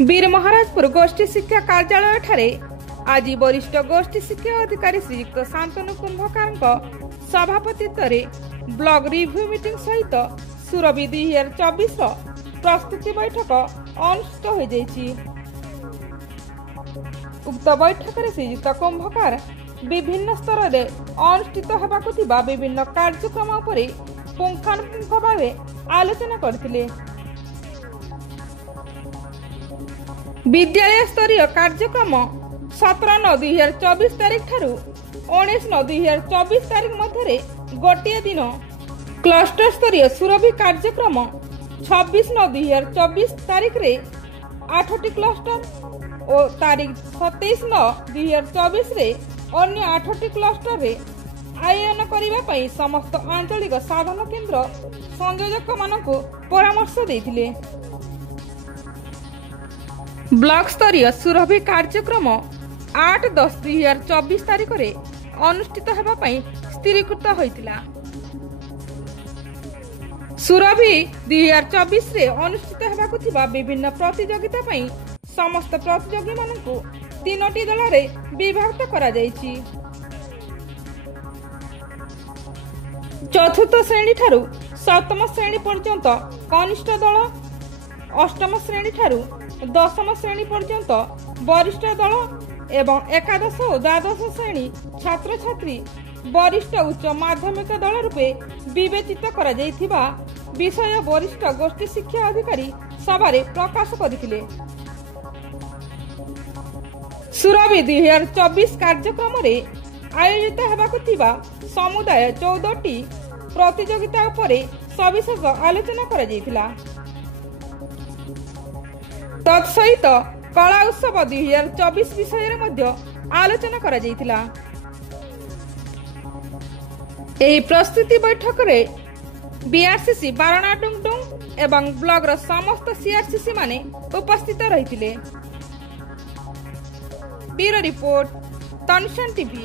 वीरमहाराजपुर गोष्ठी शिक्षा कार्यालय ठारे आज वरिष्ठ गोष्ठी शिक्षा अधिकारी श्रीयुक्त Shantanu Kumbhkar सभापतित्व block review meeting सहित सुरभि 2024 प्रस्तुति बैठक अनुष्ठित हो जाइछि। उक्त बैठक में श्रीयुक्त कुंभकार विभिन्न स्तर में अनुष्ठित होबाकु थिबा विभिन्न कार्यक्रम उपरे पुंखानुपुंख भावे आलोचना करथिले। विद्यालय स्तरीय कार्यक्रम 17/9/2024 तारीख ठारू 19/9/2024 तारीख मध्य गोटे दिन क्लस्टर स्तरीय सुरभि कार्यक्रम 26/9/2024 तारीख रे 8टी क्लस्टर और तारीख 27/9/2024 रे अन्य 8टी क्लस्टर रे आयोजन करिबा पई समस्त आंचलिक साधन केंद्र संयोजक मानकु परामर्श देथिले। ब्लॉक स्तरीय सुरभि कार्यक्रम 8/10/2024 तारीख रे अनुष्ठित हेबा पई स्थिरीकृत होइतिला। सुरभि 2024 रे अनुष्ठित हेबाकु थिबा विभिन्न प्रतियोगिता पई समस्त प्रतियोगी मानकु 3टी दल रे विभाजित करा जायछि। चतुर्थ श्रेणी ठारू सप्तम श्रेणी पर्यंत कनिष्ठ दल, अष्टम श्रेणी ठारू 10म श्रेणी पर्यंत वरिष्ठ दल एवं एकादश और द्वादश श्रेणी छात्र छात्री वरिष्ठ उच्च माध्यमिक दल रूपे विवेचित करा जायथिबा विषय वरिष्ठ गोष्ठी शिक्षा अधिकारी सभा रे प्रकाश करथिले। सुरभि 2024 कार्यक्रम रे आयोजित हेबाकु थिबा समुदाय 14टी प्रतियोगिता उपरे सविशेष आलोचना करा जायथिला। तत्सहित कला उत्सव 2024 विषय मध्य आलोचना करा जायथिला। एही प्रस्तुति बैठक रे बीआरसीसी बारणा डुंगडुंग एवं ब्लॉक रो समस्त सीआरसीसी माने उपस्थित रहिथिले। ब्यूरो रिपोर्ट तनसन टीवी।